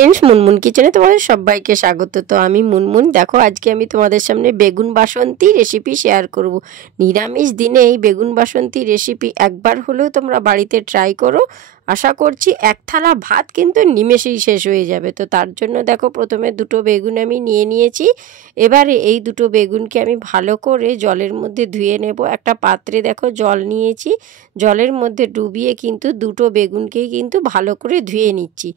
Friends, Munmun কিচেনে তোমাদের সবাইকে স্বাগত। তো আমি মুনমুন। দেখো, আজকে আমি তোমাদের সামনে বেগুন বাসন্তী রেসিপি শেয়ার করব। নিরামিষ দিনে এই বেগুন বাসন্তী রেসিপি একবার হলেও তোমরা বাড়িতে ট্রাই করো। আশা করছি এক থালা ভাত কিন্তু নিমেষেই শেষ হয়ে যাবে। তো তার জন্য দেখো, প্রথমে দুটো বেগুন আমি নিয়ে নিয়েছি। এবারে এই দুটো বেগুনকে আমি ভালো করে জলের মধ্যে ধুয়ে নেব। একটা পাত্রে দেখো জল নিয়েছি, জলের মধ্যে ডুবিয়ে কিন্তু দুটো বেগুনকেই কিন্তু ভালো করে ধুয়ে নিচ্ছি।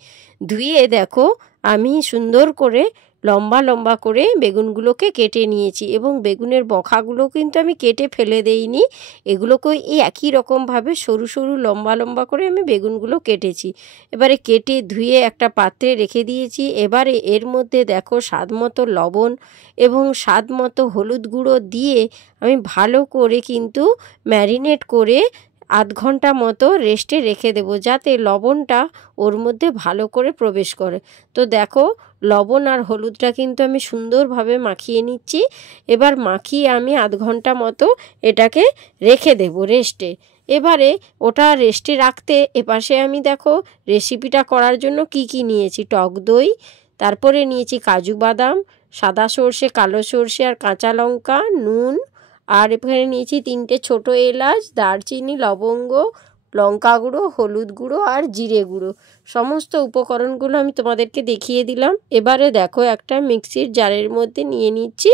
ধুয়ে দেখো আমি সুন্দর করে লম্বা লম্বা করে বেগুনগুলোকে কেটে নিয়েছি, এবং বেগুনের বখাগুলো কিন্তু আমি কেটে ফেলে দেইনি। এগুলোকে এই একই রকমভাবে সরু সরু লম্বা লম্বা করে আমি বেগুনগুলো কেটেছি। এবারে কেটে ধুয়ে একটা পাত্রে রেখে দিয়েছি। এবারে এর মধ্যে দেখো স্বাদ মতো লবণ এবং স্বাদ মতো হলুদ গুঁড়ো দিয়ে আমি ভালো করে কিন্তু ম্যারিনেট করে আধ ঘন্টা মতো রেস্টে রেখে দেব, যাতে লবণটা ওর মধ্যে ভালো করে প্রবেশ করে। তো দেখো, লবণ আর হলুদটা কিন্তু আমি সুন্দরভাবে মাখিয়ে নিচ্ছি। এবার মাখিয়ে আমি আধ ঘন্টা মতো এটাকে রেখে দেব রেস্টে। এবারে ওটা রেস্টে রাখতে এপাশে আমি দেখো রেসিপিটা করার জন্য কি নিয়েছি। টক দই, তারপরে নিয়েছি কাজু বাদাম, সাদা সর্ষে, কালো সর্ষে আর কাঁচা লঙ্কা, নুন, আর এখানে নিয়েছি 3টে ছোটো এলাচ, দারচিনি, লবঙ্গ, লঙ্কা গুঁড়ো, হলুদ গুঁড়ো আর জিরে গুঁড়ো। সমস্ত উপকরণগুলো আমি তোমাদেরকে দেখিয়ে দিলাম। এবারে দেখো একটা মিক্সির জারের মধ্যে নিয়ে নিচ্ছি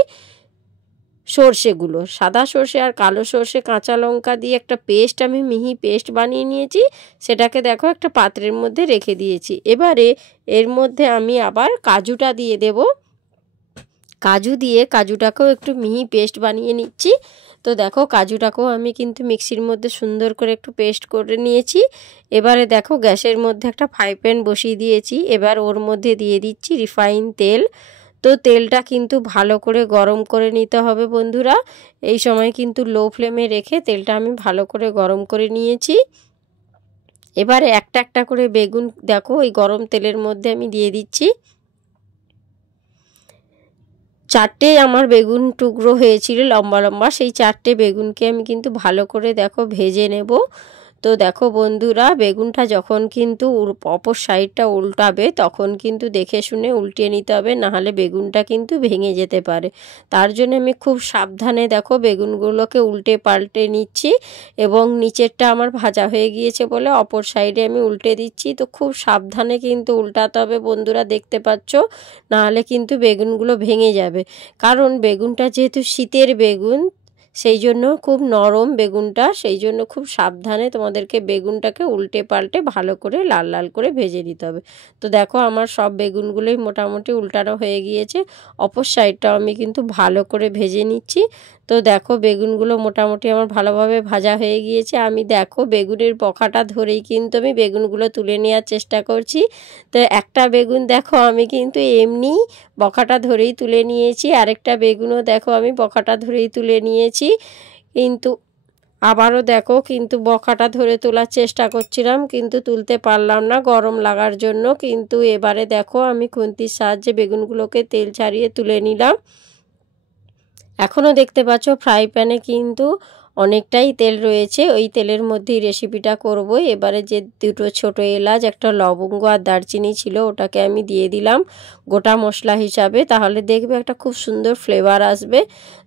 সর্ষেগুলো। সাদা সর্ষে আর কালো সর্ষে, কাঁচা লঙ্কা দিয়ে একটা পেস্ট, আমি মিহি পেস্ট বানিয়ে নিয়েছি। সেটাকে দেখো একটা পাত্রের মধ্যে রেখে দিয়েছি। এবারে এর মধ্যে আমি আবার কাজুটা দিয়ে দেব। কাজু দিয়ে কাজুটাকেও একটু মিহি পেস্ট বানিয়ে নিচ্ছি। তো দেখো, কাজুটাকেও আমি কিন্তু মিক্সির মধ্যে সুন্দর করে একটু পেস্ট করে নিয়েছি। এবারে দেখো গ্যাসের মধ্যে একটা ফ্রাই প্যান বসিয়ে দিয়েছি। এবার ওর মধ্যে দিয়ে দিচ্ছি রিফাইন তেল। তো তেলটা কিন্তু ভালো করে গরম করে নিতে হবে বন্ধুরা। এই সময় কিন্তু লো ফ্লেমে রেখে তেলটা আমি ভালো করে গরম করে নিয়েছি। এবারে একটা একটা করে বেগুন দেখো ওই গরম তেলের মধ্যে আমি দিয়ে দিচ্ছি। 4টে আমার বেগুন টুকরো হয়েছিল লম্বা লম্বা, সেই 4টে বেগুনকে আমি কিন্তু ভালো করে দেখো ভেজে নেব। তো দেখো বন্ধুরা, বেগুনটা যখন কিন্তু অপর সাইডটা উল্টাবে তখন কিন্তু দেখে শুনে উল্টিয়ে নিতে হবে, নাহলে বেগুনটা কিন্তু ভেঙে যেতে পারে। তার জন্য আমি খুব সাবধানে দেখো বেগুনগুলোকে উল্টে পাল্টে নিচ্ছি, এবং নিচেরটা আমার ভাজা হয়ে গিয়েছে বলে অপর সাইডে আমি উল্টে দিচ্ছি। তো খুব সাবধানে কিন্তু উল্টাতে হবে বন্ধুরা, দেখতে পাচ্ছ, নাহলে কিন্তু বেগুনগুলো ভেঙে যাবে। কারণ বেগুনটা যেহেতু শীতের বেগুন, সেই জন্য খুব নরম বেগুনটা, সেই জন্য খুব সাবধানে তোমাদেরকে বেগুনটাকে উল্টে পাল্টে ভালো করে লাল লাল করে ভেজে নিতে হবে। তো দেখো আমার সব বেগুনগুলোই মোটামুটি উল্টানো হয়ে গিয়েছে। অপর সাইডটাও আমি কিন্তু ভালো করে ভেজে নিচ্ছি। তো দেখো বেগুনগুলো মোটামুটি আমার ভালোভাবে ভাজা হয়ে গিয়েছে। আমি দেখো বেগুনের বখাটা ধরেই কিন্তু আমি বেগুনগুলো তুলে নেওয়ার চেষ্টা করছি। তো একটা বেগুন দেখো আমি কিন্তু এমনি বখাটা ধরেই তুলে নিয়েছি, আরেকটা বেগুনও দেখো আমি বখাটা ধরেই তুলে নিয়েছি। কিন্তু আবারও দেখো কিন্তু বখাটা ধরে তোলার চেষ্টা করছিলাম, কিন্তু তুলতে পারলাম না গরম লাগার জন্য। কিন্তু এবারে দেখো আমি খুন্তির সাহায্যে বেগুনগুলোকে তেল ছাড়িয়ে তুলে নিলাম। এখনও দেখতে পাচ্ছ ফ্রাই প্যানে কিন্তু অনেকটাই তেল রয়েছে, ওই তেলের মধ্যেই রেসিপিটা করব। এবারে যে দুটো ছোটো এলাচ, একটা লবঙ্গ আর দারচিনি ছিল ওটাকে আমি দিয়ে দিলাম গোটা মশলা হিসাবে, তাহলে দেখবে একটা খুব সুন্দর ফ্লেভার আসবে।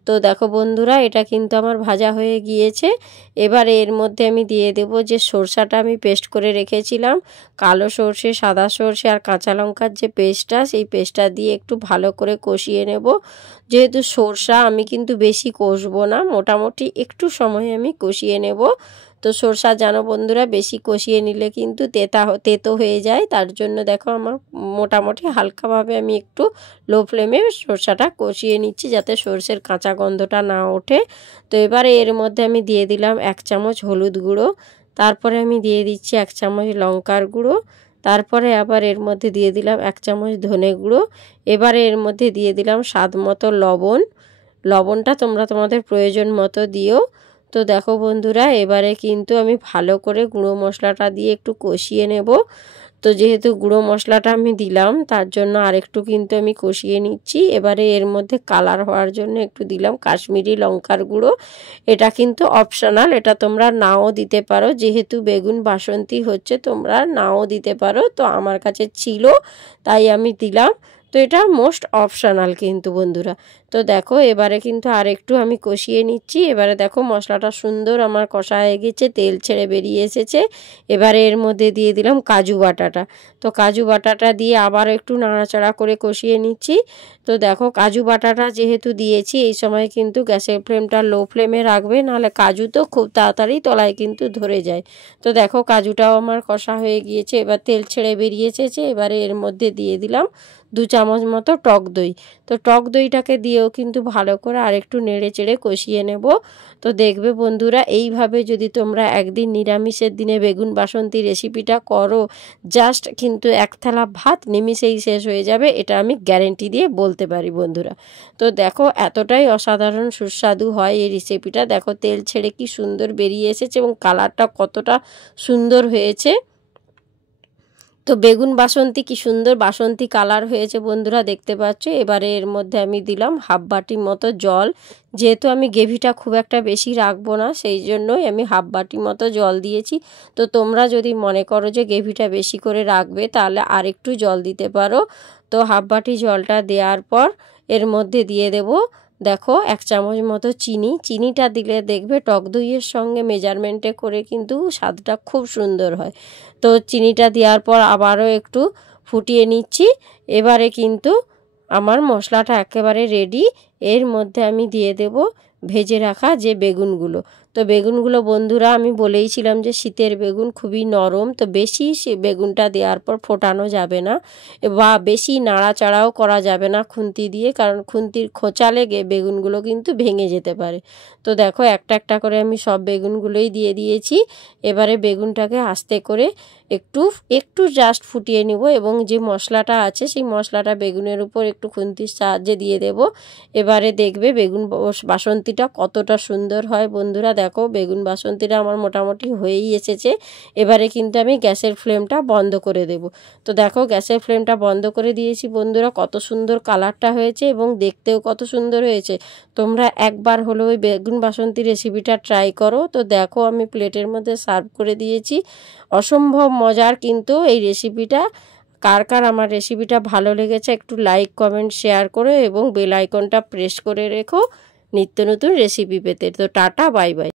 তো দেখো বন্ধুরা, এটা কিন্তু আমার ভাজা হয়ে গিয়েছে। এবারে এর মধ্যে আমি দিয়ে দেব যে সরষাটা আমি পেস্ট করে রেখেছিলাম, কালো সর্ষে, সাদা সর্ষে আর কাঁচা লঙ্কার যে পেস্টটা, সেই পেস্টটা দিয়ে একটু ভালো করে কষিয়ে নেব। যেহেতু সরষা আমি কিন্তু বেশি কষবো না, মোটামুটি একটু সময় আমি কষিয়ে নেব। তো সরষা জানো বন্ধুরা, বেশি কষিয়ে নিলে কিন্তু তেতো হয়ে যায়। তার জন্য দেখো আমার মোটামুটি হালকাভাবে আমি একটু লো ফ্লেমে সরষাটা কষিয়ে নিচ্ছি, যাতে সরষের কাঁচা গন্ধটা না ওঠে। তো এবারে এর মধ্যে আমি দিয়ে দিলাম 1 চামচ হলুদ গুঁড়ো, তারপরে আমি দিয়ে দিচ্ছি 1 চামচ লঙ্কার গুঁড়ো, তারপরে আবার এর মধ্যে দিয়ে দিলাম 1 চামচ ধনে গুঁড়ো। এবারে এর মধ্যে দিয়ে দিলাম স্বাদ মতো লবণ। লবণটা তোমরা তোমাদের প্রয়োজন মতো দিও। তো দেখো বন্ধুরা, এবারে কিন্তু আমি ভালো করে গুঁড়ো মশলাটা দিয়ে একটু কষিয়ে নেব। তো যেহেতু গুঁড়ো মশলাটা আমি দিলাম তার জন্য আরেকটু কিন্তু আমি কষিয়ে নিচ্ছি। এবারে এর মধ্যে কালার হওয়ার জন্য একটু দিলাম কাশ্মীরি লঙ্কার গুঁড়ো। এটা কিন্তু অপশনাল, এটা তোমরা নাও দিতে পারো, যেহেতু বেগুন বাসন্তী হচ্ছে তোমরা নাও দিতে পারো। তো আমার কাছে ছিল তাই আমি দিলাম। তো এটা মোস্ট অপশনাল কিন্তু বন্ধুরা। তো দেখো এবারে কিন্তু আরেকটু আমি কষিয়ে নিচ্ছি। এবারে দেখো মশলাটা সুন্দর আমার কষা হয়ে গেছে, তেল ছেড়ে বেরিয়ে এসেছে। এবারে এর মধ্যে দিয়ে দিলাম কাজু বাটাটা। তো কাজু বাটাটা দিয়ে আবার একটু নাড়াচাড়া করে কষিয়ে নিচ্ছি। তো দেখো কাজু বাটাটা যেহেতু দিয়েছি এই সময় কিন্তু গ্যাসের ফ্লেমটা লো ফ্লেমে রাখবে, নাহলে কাজু তো খুব তাড়াতাড়ি তলায় কিন্তু ধরে যায়। তো দেখো কাজুটাও আমার কষা হয়ে গিয়েছে, এবার তেল ছেড়ে বেরিয়ে এসেছে। এবারে এর মধ্যে দিয়ে দিলাম 2 চামচ মতো টক দই। তো টক দইটাকে দিয়েও কিন্তু ভালো করে আরেকটু নেড়ে চেড়ে কষিয়ে নেব। তো দেখবে বন্ধুরা এইভাবে যদি তোমরা একদিন নিরামিষের দিনে বেগুন বাসন্তী রেসিপিটা করো, জাস্ট কিন্তু এক থালা ভাত নিমিষেই শেষ হয়ে যাবে, এটা আমি গ্যারেন্টি দিয়ে বলতে পারি বন্ধুরা। তো দেখো এতটাই অসাধারণ সুস্বাদু হয় এই রেসিপিটা। দেখো তেল ছেড়ে কি সুন্দর বেরিয়ে এসেছে এবং কালারটা কতটা সুন্দর হয়েছে। তো বেগুন বাসন্তী কি সুন্দর বাসন্তী কালার হয়েছে বন্ধুরা, দেখতে পাচ্ছ। এবারে এর মধ্যে আমি দিলাম হাফ বাটি মতো জল। যেহেতু আমি গ্রেভিটা খুব একটা বেশি রাখবো না সেই জন্যই আমি হাফ বাটি মতো জল দিয়েছি। তো তোমরা যদি মনে করো যে গ্রেভিটা বেশি করে রাখবে তাহলে আরেকটু জল দিতে পারো। তো হাফ বাটি জলটা দেওয়ার পর এর মধ্যে দিয়ে দেব দেখো 1 চামচ মতো চিনি। চিনিটা দিলে দেখবে টক দইয়ের সঙ্গে মেজারমেন্টে করে কিন্তু স্বাদটা খুব সুন্দর হয়। তো চিনিটা দেওয়ার পর আবারও একটু ফুটিয়ে নিচ্ছি। এবারে কিন্তু আমার মশলাটা একেবারে রেডি। এর মধ্যে আমি দিয়ে দেব ভেজে রাখা যে বেগুনগুলো। তো বেগুনগুলো বন্ধুরা আমি বলেইছিলাম যে শীতের বেগুন খুবই নরম, তো বেশি সে বেগুনটা দেওয়ার পর ফোটানো যাবে না বা বেশি নাড়াচাড়াও করা যাবে না খুন্তি দিয়ে, কারণ খুন্তির খোঁচা লেগে বেগুনগুলো কিন্তু ভেঙে যেতে পারে। তো দেখো একটা একটা করে আমি সব বেগুনগুলোই দিয়ে দিয়েছি। এবারে বেগুনটাকে আস্তে করে একটু জাস্ট ফুটিয়ে নিব এবং যে মশলাটা আছে সেই মশলাটা বেগুনের উপর একটু খুন্তির সাহায্যে দিয়ে দেব। এবারে দেখবে বেগুন বাসন্তীটা কতটা সুন্দর হয় বন্ধুরা। দেখো বেগুন বাসন্তীটা আমার মোটামুটি হয়েই এসেছে। এবারে কিন্তু আমি গ্যাসের ফ্লেমটা বন্ধ করে দেব। তো দেখো গ্যাসের ফ্লেমটা বন্ধ করে দিয়েছি বন্ধুরা, কত সুন্দর কালারটা হয়েছে এবং দেখতেও কত সুন্দর হয়েছে। তোমরা একবার হলো ওই বেগুন বাসন্তী রেসিপিটা ট্রাই করো। তো দেখো আমি প্লেটের মধ্যে সার্ভ করে দিয়েছি। অসম্ভব মজার কিন্তু এই রেসিপিটা। কার কার আমার রেসিপিটা ভালো লেগেছে একটু লাইক কমেন্ট শেয়ার করো এবং বেল আইকনটা প্রেস করে রেখো নিত্য নতুন রেসিপি পেতে। তো টাটা বাই বাই।